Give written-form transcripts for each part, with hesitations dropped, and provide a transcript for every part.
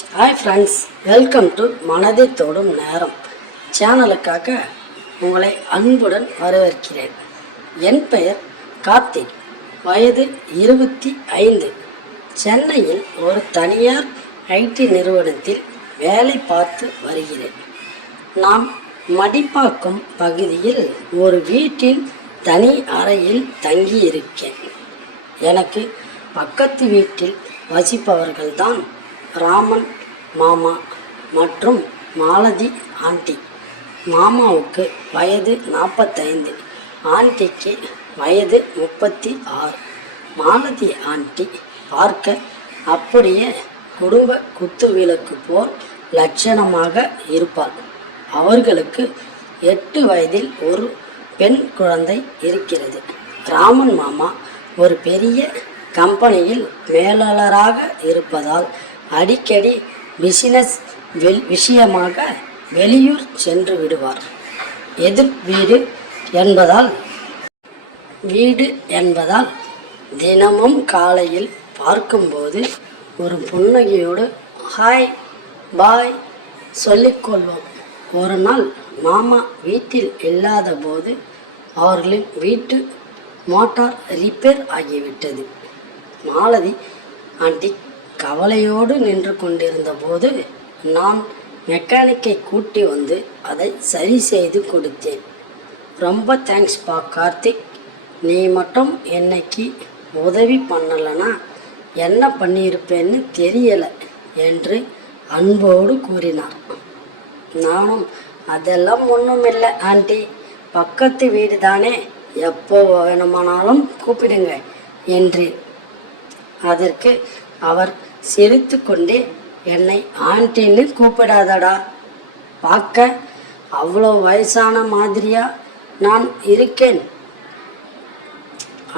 Hi friends, welcome to மனதை தொடும் நேரம் சேனலுக்காக உங்களை அன்புடன் வரவேற்கிறேன். என் பெயர் கார்த்திக், வயது 25. சென்னையில் ஒரு தனியார் ஐடி நிறுவனத்தில் வேலை பார்த்து வருகிறேன். நான் மடிப்பாக்கம் பகுதியில் ஒரு வீட்டில் தனி அறையில் தங்கியிருக்கேன். எனக்கு பக்கத்து வீட்டில் வசிப்பவர்கள்தான் ராமன் மாமா மற்றும் மாலதி ஆண்டி. மாமாவுக்கு வயது 45, ஆண்டிக்கு வயது 36. மாலதி ஆண்டி பார்க்க அப்படியே குடும்ப குத்துவிளக்கு போல் லட்சணமாக இருப்பாள். அவர்களுக்கு 8 வயதில் ஒரு பெண் குழந்தை இருக்கிறது. ராமன் மாமா ஒரு பெரிய கம்பெனியில் மேலாளராக இருப்பதால் அடிக்கடி பிசினஸ் விஷயமாக வெளியூர் சென்று விடுவார். எதிர் வீடு என்பதால் தினமும் காலையில் பார்க்கும்போது ஒரு புன்னகையோடு ஹாய் பாய் சொல்லிக்கொள்வோம். ஒரு நாள் மாமா வீட்டில் இல்லாத போது அவர்களின் வீட்டு மோட்டார் ரிப்பேர் ஆகிவிட்டது. மாலதி ஆண்டி கவலையோடு நின்று கொண்டிருந்த போது நான் மெக்கானிக்கை கூட்டி வந்து அதை சரி செய்து கொடுத்தேன். ரொம்ப தேங்க்ஸ் பா கார்த்திக், நீ மட்டும் என்னைக்கு உதவி பண்ணலைன்னா என்ன பண்ணியிருப்பேன்னு தெரியலை என்று அன்போடு கூறினார். நானும் அதெல்லாம் ஒன்றும் இல்லை ஆண்டி, பக்கத்து வீடு தானே, எப்போ வேணுமானாலும் கூப்பிடுங்க என்றேன். அதற்கு அவர் சிரித்து கொண்டே, என்னை ஆண்டின்னு கூப்பிடாதடா, பார்க்க அவ்வளோ வயசான மாதிரியா நான் இருக்கேன்,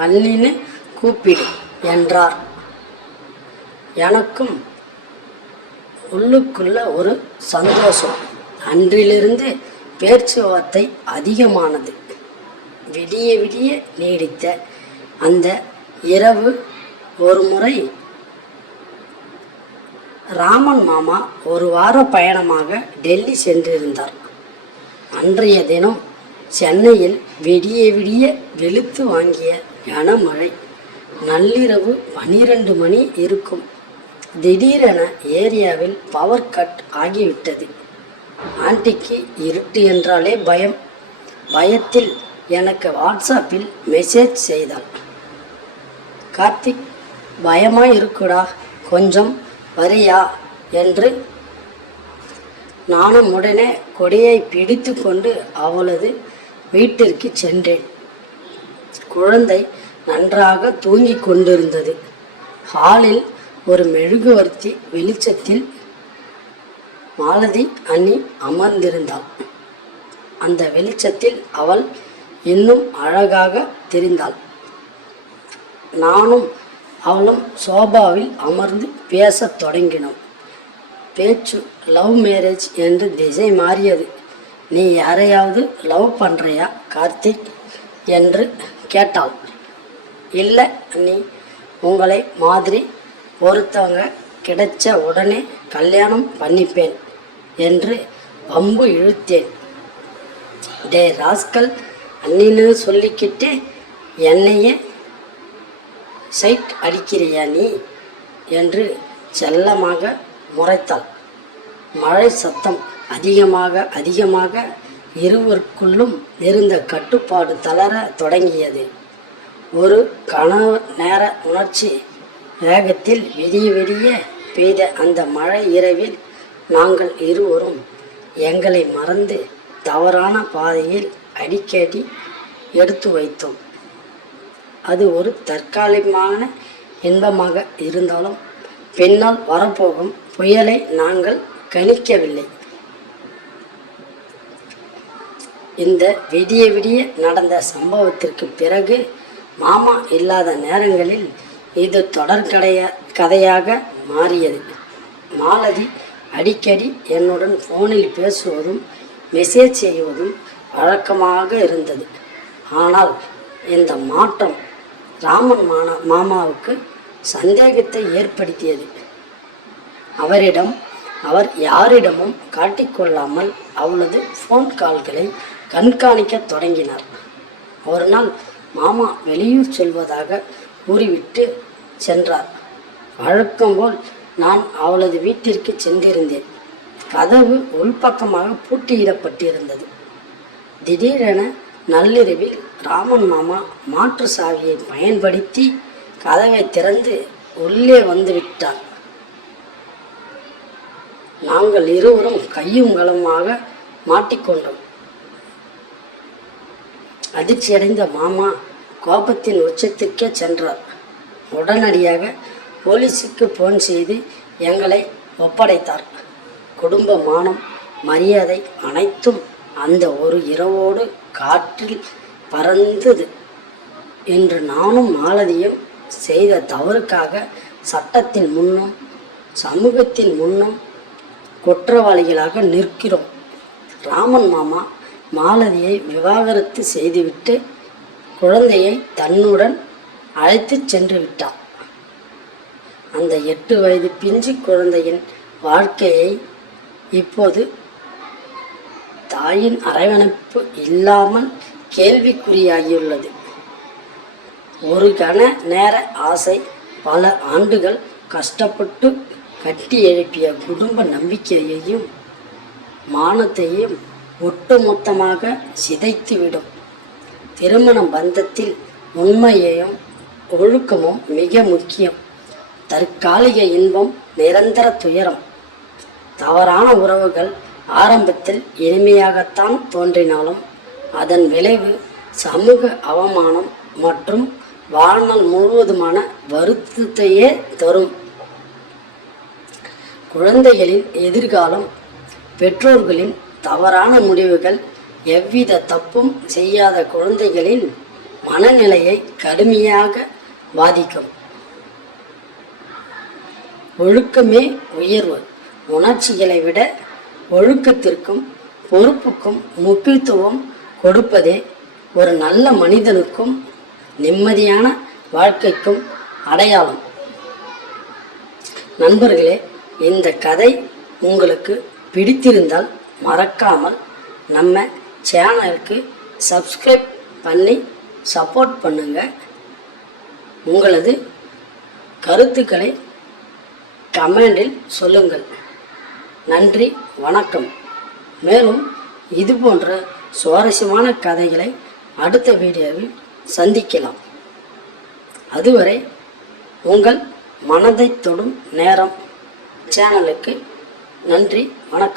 அண்ணின்னு கூப்பிடு என்றார். எனக்கும் உள்ளுக்குள்ள ஒரு சந்தோஷம். அன்றிலிருந்து பேச்சுவார்த்தை அதிகமானது. விடிய விடிய நீடித்த அந்த இரவு ஒரு முறை ராமன் மாமா ஒரு வார பயணமாக டெல்லி சென்றிருந்தார். அன்றைய தினம் சென்னையில் விடிய விடிய வெளுத்து வாங்கிய கனமழை. நள்ளிரவு 12 மணி இருக்கும். திடீரென ஏரியாவில் பவர் கட் ஆகிவிட்டது. ஆண்டிக்கு இருட்டு என்றாலே பயம். பயத்தில் எனக்கு வாட்ஸ்அப்பில் மெசேஜ் செய்தாள். கார்த்திக், பயமா இருக்குடா, கொஞ்சம் வரியா என்று. நானும் உடனே கொடியை பிடித்து கொண்டு அவளது வீட்டிற்கு சென்றேன். குழந்தை நன்றாக தூங்கிக் கொண்டிருந்தது. ஹாலில் ஒரு மெழுகுவர்த்தி வெளிச்சத்தில் மாலதி அண்ணி அமர்ந்திருந்தாள். அந்த வெளிச்சத்தில் அவள் இன்னும் அழகாக தெரிந்தாள். நானும் அவளும் சோபாவில் அமர்ந்து பேசத் தொடங்கினோம். பேச்சு லவ் மேரேஜ் என்று திசை மாறியது. நீ யாரையாவது லவ் பண்ணுறியா கார்த்திக் என்று கேட்டாள். இல்லை அண்ணி, உங்களை மாதிரி ஒருத்தவங்க கிடைச்ச உடனே கல்யாணம் பண்ணிப்பேன் என்று வம்பு இழுத்தேன். டே ராஸ்கல், அண்ணின்னு சொல்லிக்கிட்டு என்னையே சைட் அடிக்கிறியா நீ என்று செல்லமாக முறைத்தாள். மழை சத்தம் அதிகமாக இருவருக்குள்ளும் இருந்த கட்டுப்பாடு தளர தொடங்கியது. ஒரு கனவு நேர உணர்ச்சி வேகத்தில் விடிய விடிய பெய்த அந்த மழை இரவில் நாங்கள் இருவரும் எங்களை மறந்து தவறான பாதையில் அடிக்கடி எடுத்து வைத்தோம். அது ஒரு தற்காலிகமான இன்பமாக இருந்தாலும் பின்னால் வரப்போகும் புயலை நாங்கள் கணிக்கவில்லை. இந்த விடிய விடிய நடந்த சம்பவத்திற்கு பிறகு மாமா இல்லாத நேரங்களில் இது தொடர் கதையாக மாறியது. மாலதி அடிக்கடி என்னுடன் ஃபோனில் பேசுவதும் மெசேஜ் செய்வதும் வழக்கமாக இருந்தது. ஆனால் இந்த மாற்றம் ராமன் மாமாவுக்கு சந்தேகத்தை ஏற்படுத்தியது. அவரிடம் அவர் யாரிடமும் காட்டிக்கொள்ளாமல் அவளது ஃபோன் கால்களை கண்காணிக்க தொடங்கினார். ஒரு நாள் மாமா வெளியூர் செல்வதாக கூறிவிட்டு சென்றார். வழக்கம்போல் நான் அவளது வீட்டிற்கு சென்றிருந்தேன். கதவு உள்பக்கமாக பூட்டியிடப்பட்டிருந்தது. திடீரென நள்ளிரவில் ராமன் மாமா மாற்று சாவியை பயன்படுத்தி கதவை திறந்து உள்ளே வந்துவிட்டார். நாங்கள் இருவரும் கையும் களவுமாக மாட்டிக்கொண்டோம். அதிர்ச்சியடைந்த மாமா கோபத்தின் உச்சத்திற்கே சென்றார். உடனடியாக போலீஸுக்கு போன் செய்து எங்களை ஒப்படைத்தார். குடும்ப மானம், மரியாதை அனைத்தும் அந்த ஒரு இரவோடு காற்றில் பறந்தது என்று நானும் மாலதியும் செய்த தவறுக்காக சட்டத்தின் முன்னும் சமூகத்தின் முன்னும் குற்றவாளிகளாக நிற்கிறோம். ராமன் மாமா மாலதியை விவாகரத்து செய்துவிட்டு குழந்தையை தன்னுடன் அழைத்து சென்று விட்டார். அந்த 8 வயது பிஞ்சு குழந்தையின் வாழ்க்கையை இப்போது தாயின் அரவணைப்பு இல்லாமல் கேள்விக்குறியாகியுள்ளது. ஒரு கண நேர ஆசை பல ஆண்டுகள் கஷ்டப்பட்டு கட்டி எழுப்பிய குடும்ப நம்பிக்கையையும் மானத்தையும் ஒட்டுமொத்தமாக சிதைத்துவிடும். திருமண பந்தத்தில் உண்மையையும் ஒழுக்கமும் மிக முக்கியம். தற்காலிக இன்பம் நிரந்தர துயரம். தவறான உறவுகள் ஆரம்பத்தில் இனிமையாகத்தான் தோன்றினாலும் அதன் விளைவு சமூக அவமானம் மற்றும் வாழ்நாள் முழுவதுமான வருத்தத்தையே தரும். குழந்தைகளின் எதிர்காலம். பெற்றோர்களின் தவறான முடிவுகள் எவ்வித தப்பும் செய்யாத குழந்தைகளின் மனநிலையை கடுமையாக பாதிக்கும். ஒழுக்கமே உயர்வு. உணர்ச்சிகளை விட ஒழுக்கத்திற்கும் பொறுப்புக்கும் முக்கியத்துவம் கொடுப்பதே ஒரு நல்ல மனிதனுக்கும் நிம்மதியான வாழ்க்கைக்கும் அடையாளம். நண்பர்களே, இந்த கதை உங்களுக்கு பிடித்திருந்தால் மறக்காமல் நம்ம சேனலுக்கு சப்ஸ்கிரைப் பண்ணி சப்போர்ட் பண்ணுங்க. உங்களது கருத்துக்களை கமெண்டில் சொல்லுங்கள். நன்றி, வணக்கம். மேலும் இது போன்ற சுவாரஸ்யமான கதைகளை அடுத்த வீடியோவில் சந்திக்கலாம். அதுவரை உங்கள் மனதை தொடும் நேரம் சேனலுக்கு நன்றி, வணக்கம்.